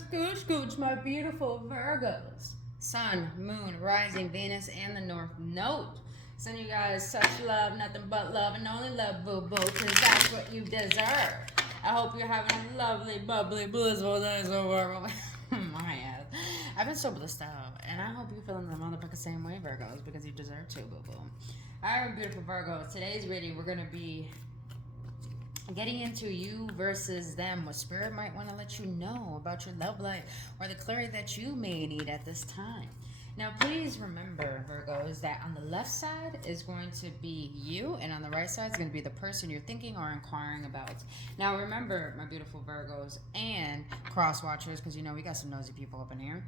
scooch, my beautiful Virgos. Sun, moon, rising, Venus, and the North Node. Send you guys such love, nothing but love, and only love, boo-boo, because that's what you deserve. I hope you're having a lovely, bubbly, blissful day so far. My ass. I've been so blissed out, and I hope you're feeling the motherfucking same way, Virgos, because you deserve to, boo-boo. Alright, beautiful Virgos. Today's reading, we're going to be getting into you versus them, what spirit might want to let you know about your love life or the clarity that you may need at this time. Now, please remember, Virgos, that on the left side is going to be you, and on the right side is going to be the person you're thinking or inquiring about. Now, remember, my beautiful Virgos and cross watchers, because you know we got some nosy people up in here,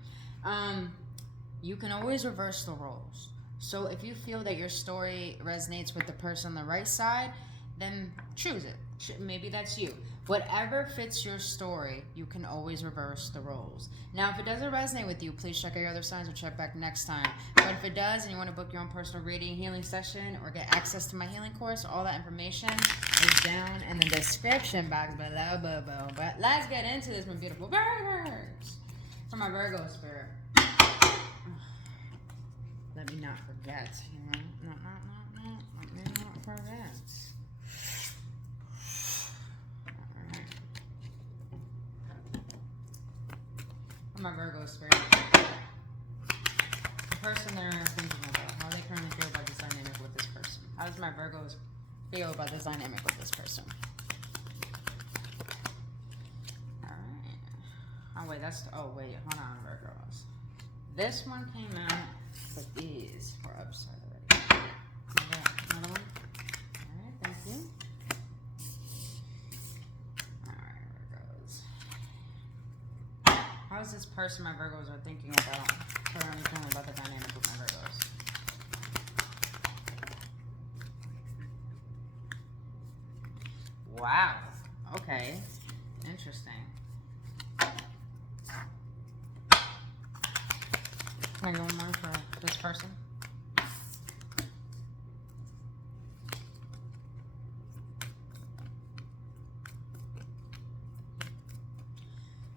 you can always reverse the roles. So if you feel that your story resonates with the person on the right side, then choose it. Maybe that's you. Whatever fits your story, you can always reverse the roles. Now, if it doesn't resonate with you, please check out your other signs or check back next time. But if it does and you want to book your own personal reading, healing session, or get access to my healing course, all that information is down in the description box below, boo-boo. But let's get into this, my beautiful Virgos. For my Virgo spirit. Let me not forget, you know? Let me not forget. My Virgo spirit. The person they're thinking about. How they currently feel about this dynamic with this person. How does my Virgos feel about this dynamic with this person? Alright. Oh wait, hold on, Virgos. This one came out, but these were upside already. Another one? Alright, thank you. How is this person my Virgos are thinking about, currently feeling about the dynamic with my Virgos? Wow. Okay. Interesting. Can I go one more for this person?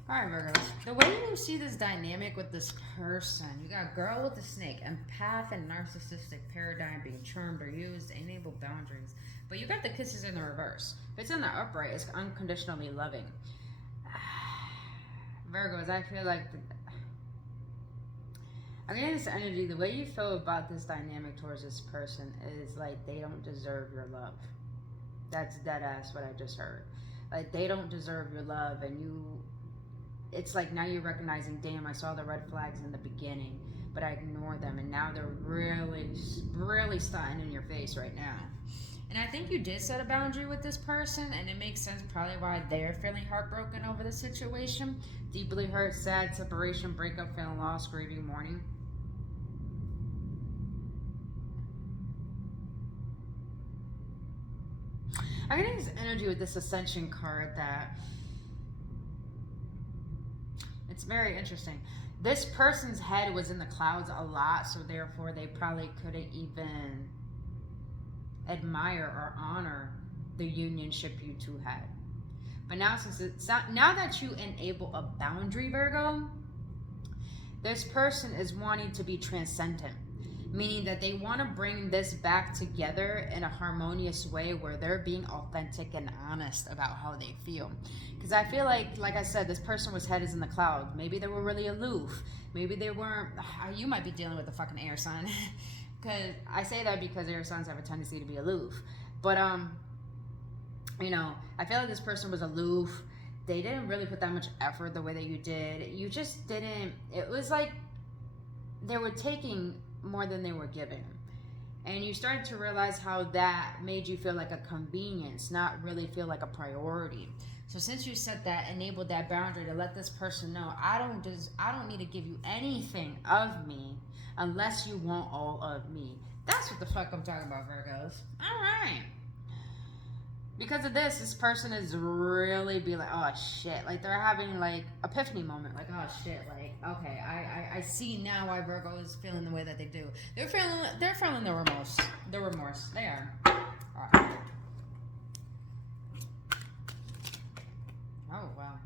Alright, Virgos. The way you see this dynamic with this person, you got girl with the snake, empath and narcissistic paradigm being charmed or used to enable boundaries. But you got the kisses in the reverse. If it's in the upright, it's unconditionally loving. Virgos, I feel like I'm getting this energy. The way you feel about this dynamic towards this person is like they don't deserve your love. That's dead ass what I just heard. Like they don't deserve your love, and it's like now you're recognizing, damn, I saw the red flags in the beginning, but I ignored them, and now they're really starting in your face right now. And I think you did set a boundary with this person, and it makes sense probably why they're feeling heartbroken over the situation. Deeply hurt, sad, separation, breakup, feeling lost, grieving, mourning. I'm getting this energy with this Ascension card that it's very interesting. This person's head was in the clouds a lot, so therefore they probably couldn't even admire or honor the unionship you two had. But now, now that you enable a boundary, Virgo, this person is wanting to be transcendent, meaning that they want to bring this back together in a harmonious way where they're being authentic and honest about how they feel. Because I feel like I said, this person was head is in the cloud. Maybe they were really aloof. Maybe they weren't. You might be dealing with a fucking air sign. Because I say that because air signs have a tendency to be aloof. But you know, I feel like this person was aloof. They didn't really put that much effort the way that you did. You just didn't. It was like they were taking more than they were giving. And you started to realize how that made you feel like a convenience, not really feel like a priority. So since you set that, enabled that boundary to let this person know, I don't need to give you anything of me unless you want all of me. That's what the fuck I'm talking about, Virgos. All right. Because of this person is really be like, oh shit, like they're having like epiphany moment, like oh shit, like okay, I see now why Virgo is feeling the way that they do. They're feeling the remorse. They are. All right. Oh wow.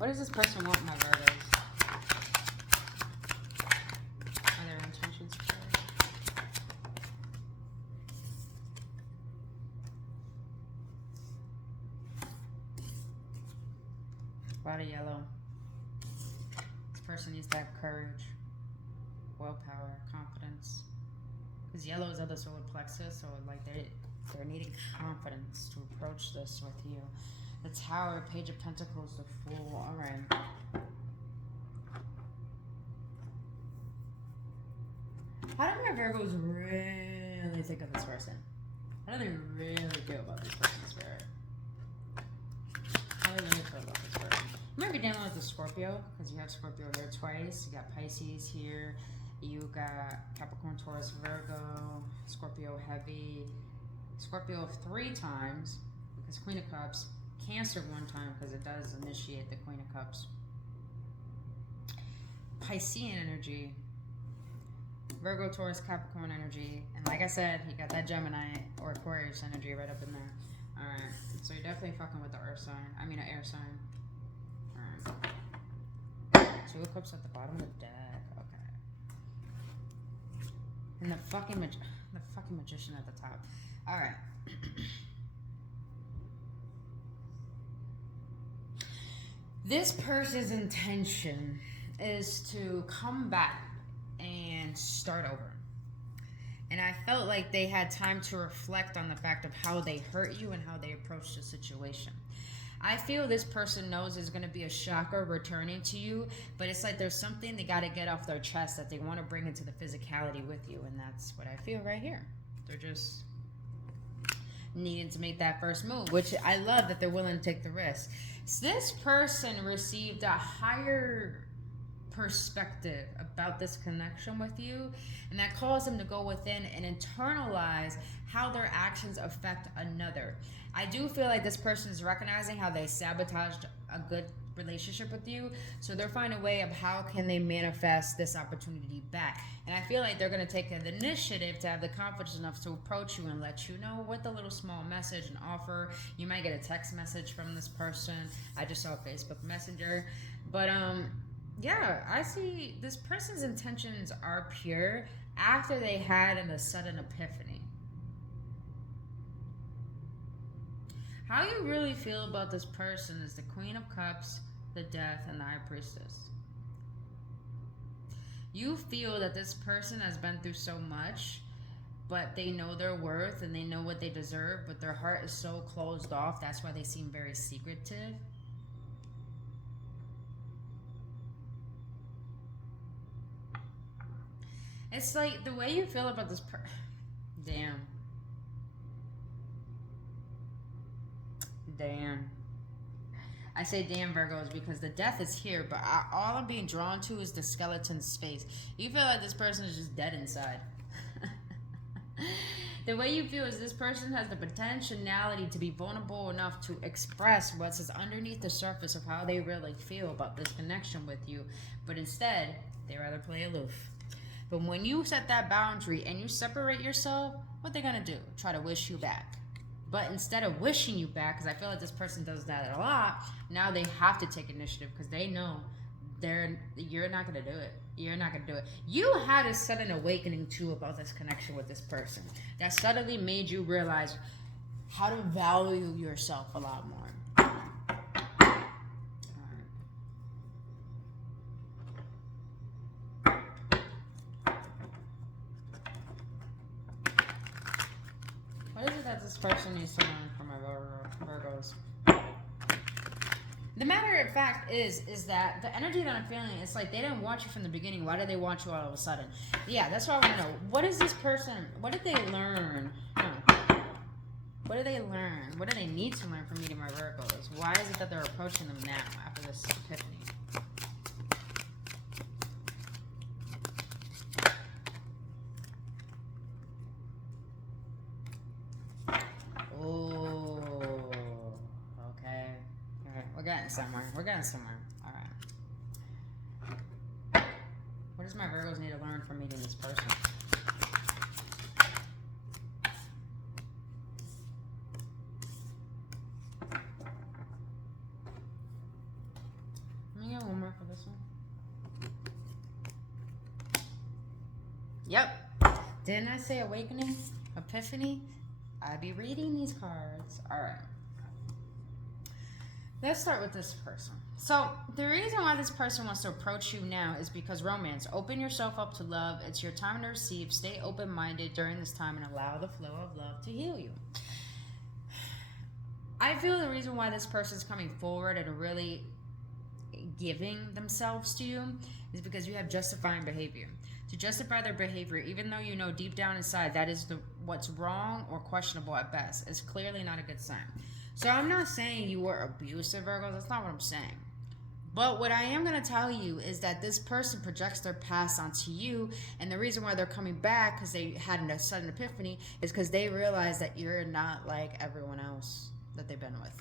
What does this person want, my Virgos? Are their intentions clear? Body yellow. This person needs to have courage, willpower, confidence. Because yellow is other solar plexus, so like they're needing confidence to approach this with you. The Tower, Page of Pentacles, the Fool. All right. How do my Virgos really think of this person? How do they really feel about this person's spirit? How do they really feel about this person? You might be dealing with the Scorpio, because you have Scorpio here twice. You got Pisces here. You got Capricorn, Taurus, Virgo, Scorpio heavy, Scorpio 3 times, because Queen of Cups, Cancer 1 time, because it does initiate the Queen of Cups. Piscean energy, Virgo, Taurus, Capricorn energy, and like I said, you got that Gemini or Aquarius energy right up in there. Alright, so you're definitely fucking with the earth sign, I mean an air sign. Alright. 2 of Cups at the bottom of the deck, okay. And the fucking magician at the top. Alright. This person's intention is to come back and start over. And I felt like they had time to reflect on the fact of how they hurt you and how they approached the situation. I feel this person knows there's going to be a shocker returning to you, but it's like there's something they got to get off their chest that they want to bring into the physicality with you, and that's what I feel right here. They're just needing to make that first move, which I love that they're willing to take the risk. So this person received a higher perspective about this connection with you, and that caused them to go within and internalize how their actions affect another. I do feel like this person is recognizing how they sabotaged a good relationship with you, so they're finding a way of how can they manifest this opportunity back. And I feel like they're going to take the initiative to have the confidence enough to approach you and let you know with a little small message and offer. You might get a text message from this person. I just saw Facebook Messenger, but yeah, I see this person's intentions are pure after they had a sudden epiphany. How you really feel about this person is the Queen of Cups, the Death, and the High Priestess. You feel that this person has been through so much, but they know their worth and they know what they deserve, but their heart is so closed off. That's why they seem very secretive. It's like the way you feel about this person. Damn. I say damn, Virgos, because the Death is here, but all I'm being drawn to is the skeleton's face. You feel like this person is just dead inside. The way you feel is this person has the potentiality to be vulnerable enough to express what's underneath the surface of how they really feel about this connection with you, but instead, they rather play aloof. But when you set that boundary and you separate yourself, what they're gonna do? Try to wish you back. But instead of wishing you back, because I feel like this person does that a lot, now they have to take initiative because they know you're not going to do it. You're not going to do it. You had a sudden awakening too about this connection with this person that suddenly made you realize how to value yourself a lot more. This person needs to learn from my Virgos. The matter of fact is that the energy that I'm feeling, it's like they didn't want you from the beginning. Why did they want you all of a sudden? Yeah, that's what I want to know. What is this person? What did they learn? What did they learn? What do they need to learn from meeting my Virgos? Why is it that they're approaching them now after this epiphany? We're getting somewhere. All right. What does my Virgos need to learn from meeting this person? Yep. Didn't I say awakening? Epiphany? I be reading these cards. All right. Let's start with this person. So, the reason why this person wants to approach you now is because romance. Open yourself up to love. It's your time to receive. Stay open-minded during this time and allow the flow of love to heal you. I feel the reason why this person is coming forward and really giving themselves to you is because you have justifying behavior. To justify their behavior, even though you know deep down inside that is what's wrong or questionable at best, is clearly not a good sign. So I'm not saying you were abusive, Virgo. That's not what I'm saying. But what I am going to tell you is that this person projects their past onto you, and the reason why they're coming back, because they had a sudden epiphany, is because they realize that you're not like everyone else that they've been with.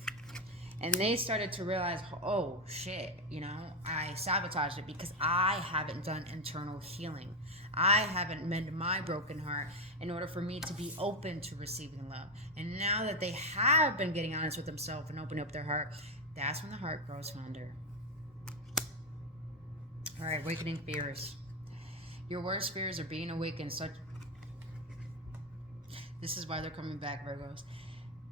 And they started to realize, oh, shit, you know, I sabotaged it because I haven't done internal healing. I haven't mended my broken heart in order for me to be open to receiving love. And now that they have been getting honest with themselves and opening up their heart, that's when the heart grows fonder. All right, awakening fears. Your worst fears are being awakened. This is why they're coming back, Virgos.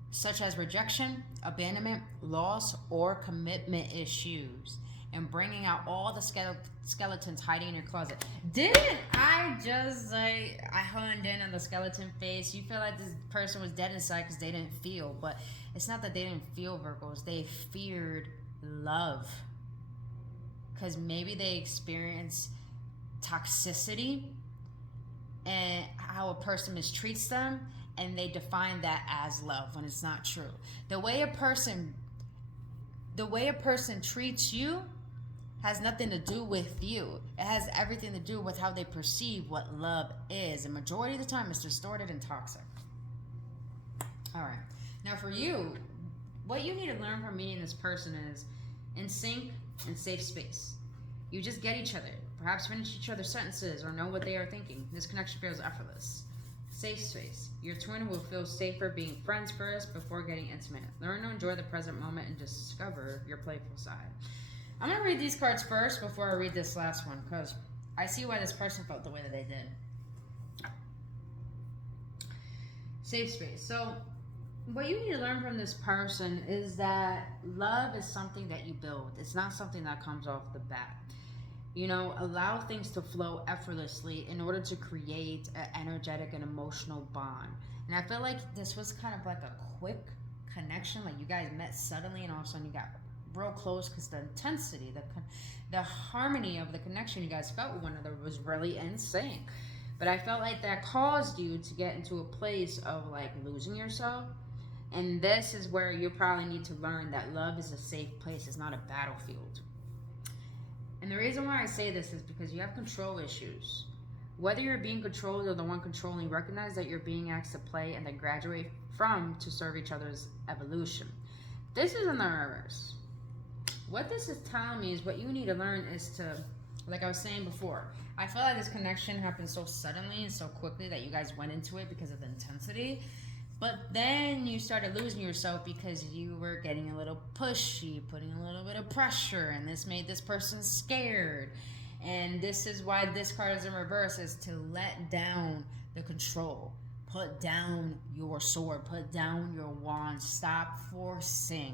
Such as rejection, abandonment, loss, or commitment issues, and bringing out all the skeletons hiding in your closet. Didn't I just say I honed in on the skeleton face? You feel like this person was dead inside because they didn't feel, but it's not that they didn't feel, Virgos. They feared love because maybe they experienced toxicity and how a person mistreats them, and they define that as love when it's not true. The way a person treats you has nothing to do with you. It has everything to do with how they perceive what love is. And majority of the time, it's distorted and toxic. All right. Now for you, what you need to learn from meeting this person is in sync and safe space. You just get each other. Perhaps finish each other's sentences or know what they are thinking. This connection feels effortless. Safe space. Your twin will feel safer being friends first before getting intimate. Learn to enjoy the present moment and discover your playful side. I'm going to read these cards first before I read this last one, because I see why this person felt the way that they did. Safe space. So what you need to learn from this person is that love is something that you build. It's not something that comes off the bat. You know, allow things to flow effortlessly in order to create an energetic and emotional bond. And I feel like this was kind of like a quick connection. Like you guys met suddenly and all of a sudden you got real close because the intensity, the harmony of the connection you guys felt with one another was really in sync. But I felt like that caused you to get into a place of like losing yourself. And this is where you probably need to learn that love is a safe place. It's not a battlefield. And the reason why I say this is because you have control issues. Whether you're being controlled or the one controlling, recognize that you're being asked to play and then graduate from to serve each other's evolution. This is in the reverse. What this is telling me is what you need to learn is to, like I was saying before, I feel like this connection happened so suddenly and so quickly that you guys went into it because of the intensity. But then you started losing yourself because you were getting a little pushy, putting a little bit of pressure, and this made this person scared. And this is why this card is in reverse, is to let down the control. Put down your sword, put down your wand, stop forcing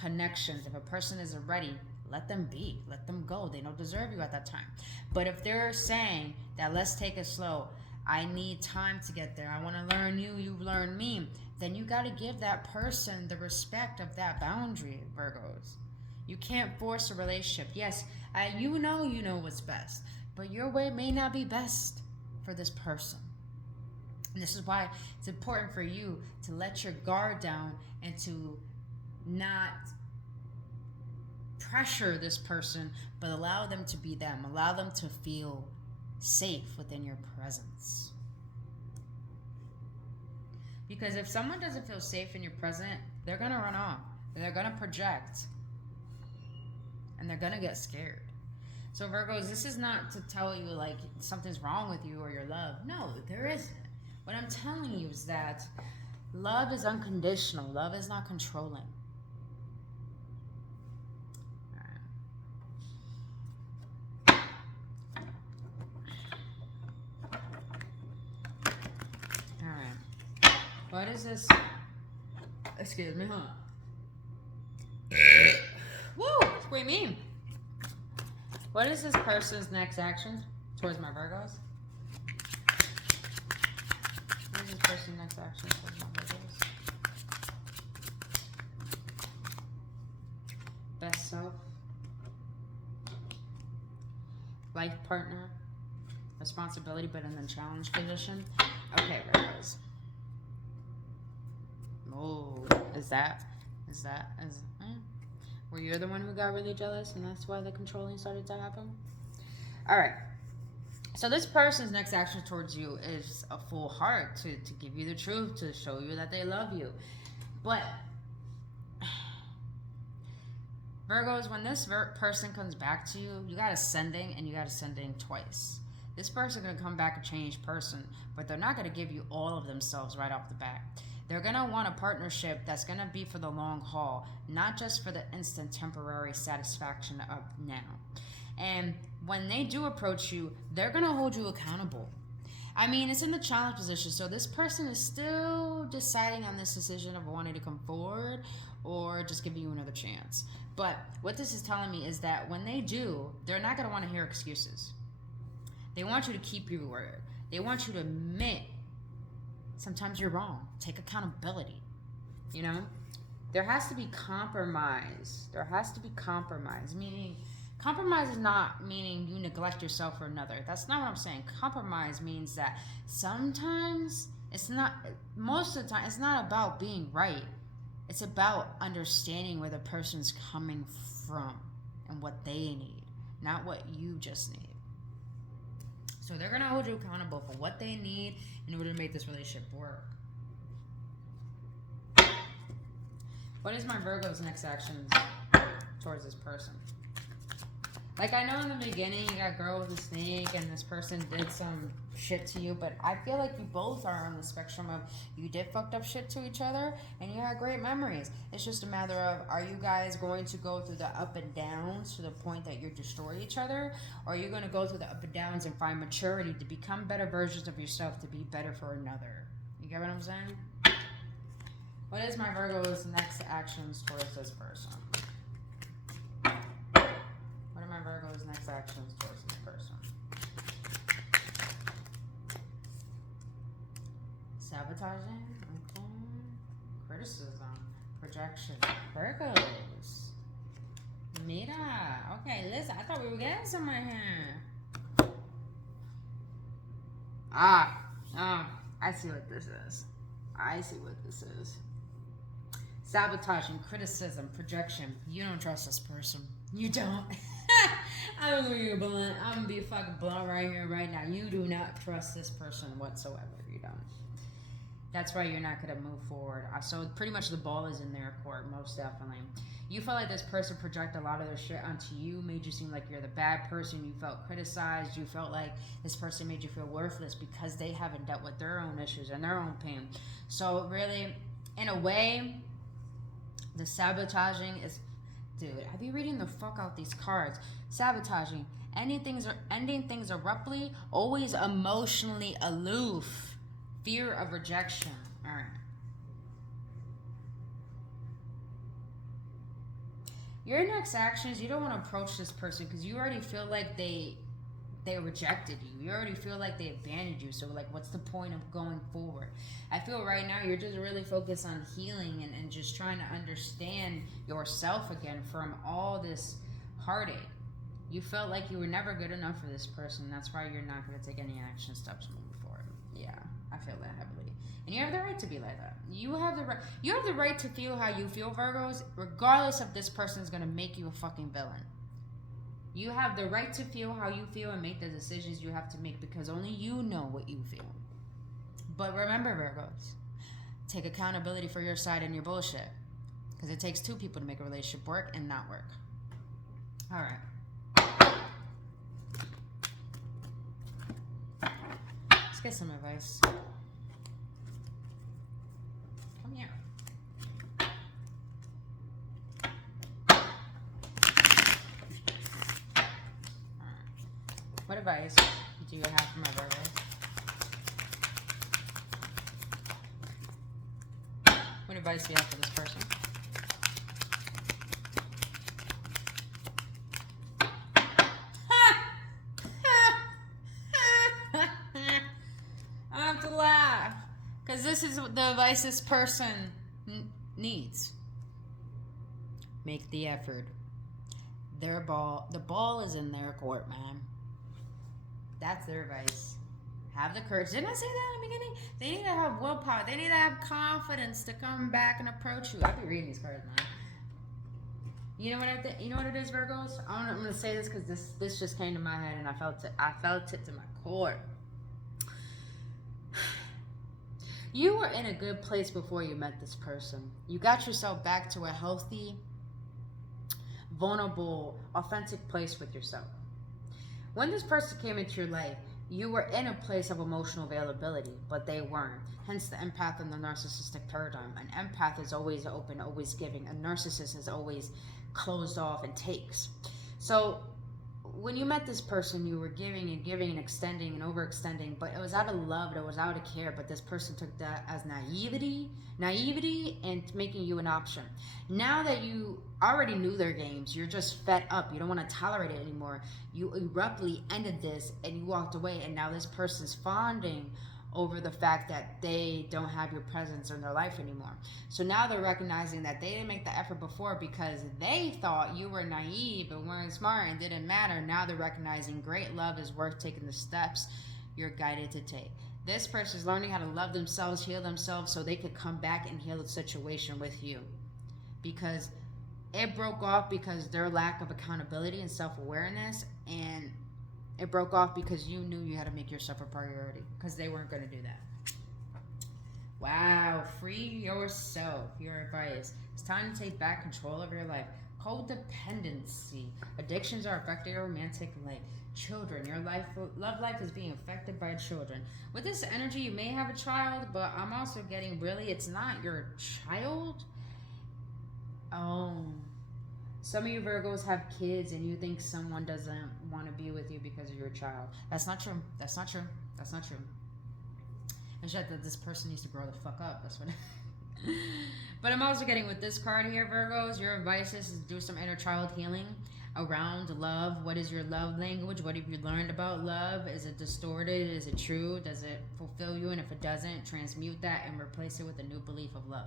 connections. If a person isn't ready, let them be, let them go. They don't deserve you at that time. But if they're saying that let's take it slow, I need time to get there, I want to learn you, you learn me, then you got to give that person the respect of that boundary, Virgos. You can't force a relationship. Yes, you know what's best, but your way may not be best for this person. And this is why it's important for you to let your guard down and to not pressure this person, but allow them to be them. Allow them to feel safe within your presence. Because if someone doesn't feel safe in your presence, they're going to run off. They're going to project. And they're going to get scared. So Virgos, this is not to tell you like something's wrong with you or your love. No, there isn't. What I'm telling you is that love is unconditional. Love is not controlling. What is this? Excuse me, huh? Woo! What do you mean? What is this person's next action towards my Virgos? What is this person's next action towards my Virgos? Best self. Life partner. Responsibility, but in the challenge position. Okay, Virgos. Oh, were you the one who got really jealous and that's why the controlling started to happen? All right. So this person's next action towards you is a full heart to give you the truth, to show you that they love you. But Virgos, when this person comes back to you, you got ascending and you got ascending twice. This person going to come back a changed person, but they're not going to give you all of themselves right off the bat. They're going to want a partnership that's going to be for the long haul, not just for the instant temporary satisfaction of now. And when they do approach you, they're going to hold you accountable. I mean, it's in the challenge position, so this person is still deciding on this decision of wanting to come forward or just giving you another chance. But what this is telling me is that when they do, they're not going to want to hear excuses. They want you to keep your word. They want you to admit sometimes you're wrong. Take accountability. You know? There has to be compromise. There has to be compromise. Meaning, compromise is not meaning you neglect yourself for another. That's not what I'm saying. Compromise means that sometimes most of the time, it's not about being right. It's about understanding where the person's coming from and what they need, not what you just need. So they're going to hold you accountable for what they need in order to make this relationship work. What is my Virgo's next actions towards this person? Like, I know in the beginning you got girl with a snake and this person did some shit to you, but I feel like you both are on the spectrum of you did fucked up shit to each other and you had great memories. It's just a matter of, are you guys going to go through the up and downs to the point that you destroy each other? Or are you going to go through the up and downs and find maturity to become better versions of yourself to be better for another? You get what I'm saying? What is my Virgo's next actions towards this person? What are my Virgo's next actions towards this person? Sabotaging, okay. Criticism, projection, Virgos. Mira, okay, listen, I thought we were getting somewhere here. I see what this is. Sabotaging, criticism, projection. You don't trust this person. You don't. I'm gonna be blunt. I'm gonna be fucking blunt right here, right now. You do not trust this person whatsoever. You don't. That's why you're not gonna move forward. So pretty much the ball is in their court, most definitely. You felt like this person projected a lot of their shit onto you, made you seem like you're the bad person. You felt criticized. You felt like this person made you feel worthless because they haven't dealt with their own issues and their own pain. So really, in a way, the sabotaging is, dude, I be reading the fuck out these cards. Sabotaging, ending things abruptly, always emotionally aloof, fear of rejection. All right. Your next actions, you don't want to approach this person because you already feel like they rejected you. You already feel like they abandoned you. So, like, what's the point of going forward? I feel right now you're just really focused on healing and just trying to understand yourself again from all this heartache. You felt like you were never good enough for this person. That's why you're not going to take any action steps moving forward. Yeah, I feel that heavily. And you have the right to be like that. You have the right to feel how you feel, Virgos, regardless if this person is going to make you a fucking villain. You have the right to feel how you feel and make the decisions you have to make because only you know what you feel. But remember, Virgos, take accountability for your side and your bullshit. Because it takes two people to make a relationship work and not work. All right. Let's get some advice. Come here. What advice do you have for my Virgos? advice do you have for this person? I have to laugh because this is what the advice this person needs. Make the effort. The ball is in their court, man. That's their advice. Have the courage. Didn't I say that in the beginning? They need to have willpower. They need to have confidence to come back and approach you. I'll be reading these cards, man. You know what I think? You know what it is, Virgos? I'm gonna say this because this just came to my head and I felt it. I felt it to my core. You were in a good place before you met this person. You got yourself back to a healthy, vulnerable, authentic place with yourself. When this person came into your life, you were in a place of emotional availability, but they weren't. Hence the empath and the narcissistic paradigm. An empath is always open, always giving. A narcissist is always closed off and takes. So when you met this person, you were giving and giving and extending and overextending, but it was out of love, it was out of care, but this person took that as naivety and making you an option. Now that you already knew their games, you're just fed up, you don't want to tolerate it anymore, you abruptly ended this and you walked away, and now this person's fawning over the fact that they don't have your presence in their life anymore. So now they're recognizing that they didn't make the effort before because they thought you were naive and weren't smart and didn't matter. Now they're recognizing great love is worth taking the steps you're guided to take. This person is learning how to love themselves, heal themselves, so they could come back and heal the situation with you. Because it broke off because their lack of accountability and self-awareness, and it broke off because you knew you had to make yourself a priority because they weren't going to do that. Wow, free yourself. Your advice. It's time to take back control of your life. Codependency. Addictions are affecting your romantic life. Children. Your love life is being affected by children. With this energy, you may have a child, but I'm also getting really, it's not your child. Oh. Some of you Virgos have kids and you think someone doesn't want to be with you because of your child. That's not true. That's not true. That's not true. It's just that this person needs to grow the fuck up. That's what. But I'm also getting with this card here, Virgos, your advice is to do some inner child healing around love. What is your love language? What have you learned about love? Is it distorted? Is it true? Does it fulfill you? And if it doesn't, transmute that and replace it with a new belief of love.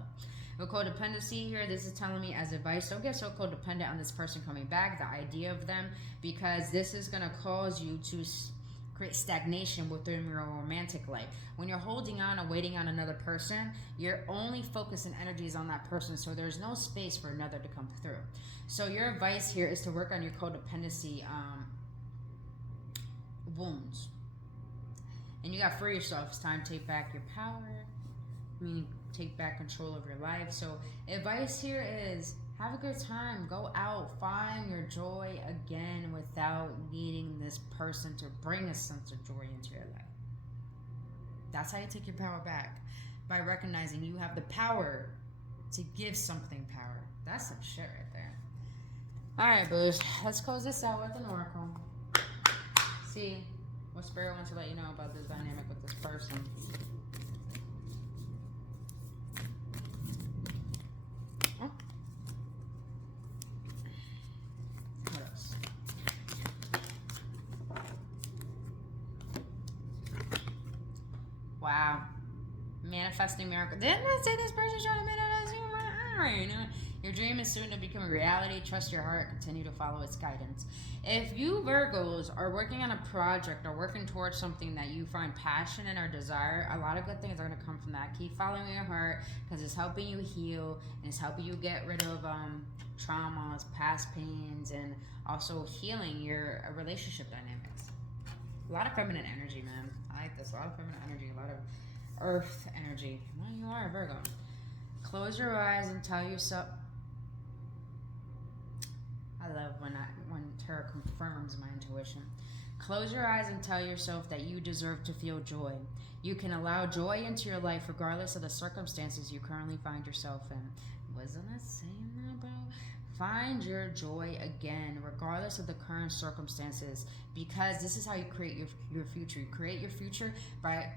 With codependency here, this is telling me as advice, don't get so codependent on this person coming back, the idea of them, because this is going to cause you to create stagnation within your romantic life. When you're holding on and waiting on another person, your only focus and energy is on that person, so there's no space for another to come through. So your advice here is to work on your codependency wounds. And you got to free yourself. It's time to take back your power. Meaning take back control of your life. So advice here is have a good time. Go out, find your joy again without needing this person to bring a sense of joy into your life. That's how you take your power back, by recognizing you have the power to give something power. That's some shit right there. All right, boos. Let's close this out with an oracle. See what Spirit wants to let you know about this dynamic with this person. Wow. Manifesting miracle. Didn't I say this person's trying to manifest you? Your dream is soon to become a reality. Trust your heart. Continue to follow its guidance. If you Virgos are working on a project or working towards something that you find passion in or desire, a lot of good things are going to come from that. Keep following your heart because it's helping you heal and it's helping you get rid of traumas, past pains, and also healing your relationship dynamics. A lot of feminine energy, man. I like this. A lot of feminine energy. A lot of earth energy. Well, you are a Virgo. Close your eyes and tell yourself. I love when tarot confirms my intuition. Close your eyes and tell yourself that you deserve to feel joy. You can allow joy into your life regardless of the circumstances you currently find yourself in. Wasn't I saying that, bro? Find your joy again, regardless of the current circumstances, because this is how you create your future. You create your future by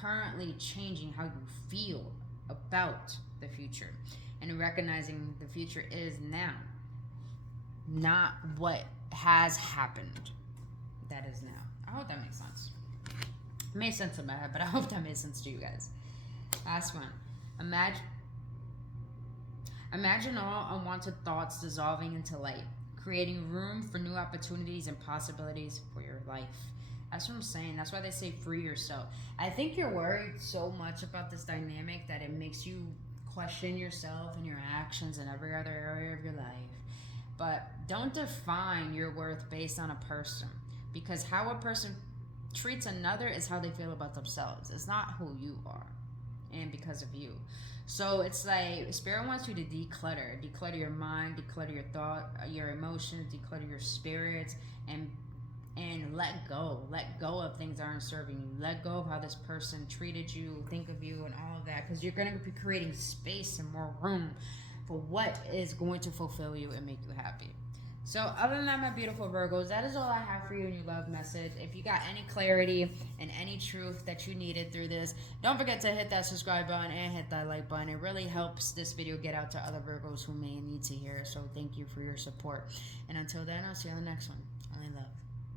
currently changing how you feel about the future. And recognizing the future is now, not what has happened. That is now. I hope that makes sense. It made sense in my head, but I hope that made sense to you guys. Last one. Imagine all unwanted thoughts dissolving into light, creating room for new opportunities and possibilities for your life. That's what I'm saying. That's why they say free yourself. I think you're worried so much about this dynamic that it makes you question yourself and your actions in every other area of your life. But don't define your worth based on a person, because how a person treats another is how they feel about themselves. It's not who you are, and because of you. So it's like Spirit wants you to declutter your mind, declutter your thought, your emotions, declutter your spirits, and let go of things that aren't serving you. Let go of how this person treated you, think of you, and all of that, because you're going to be creating space and more room for what is going to fulfill you and make you happy. So other than that, my beautiful Virgos, that is all I have for you in your love message. If you got any clarity and any truth that you needed through this, don't forget to hit that subscribe button and hit that like button. It really helps this video get out to other Virgos who may need to hear it. So thank you for your support. And until then, I'll see you on the next one. Only love.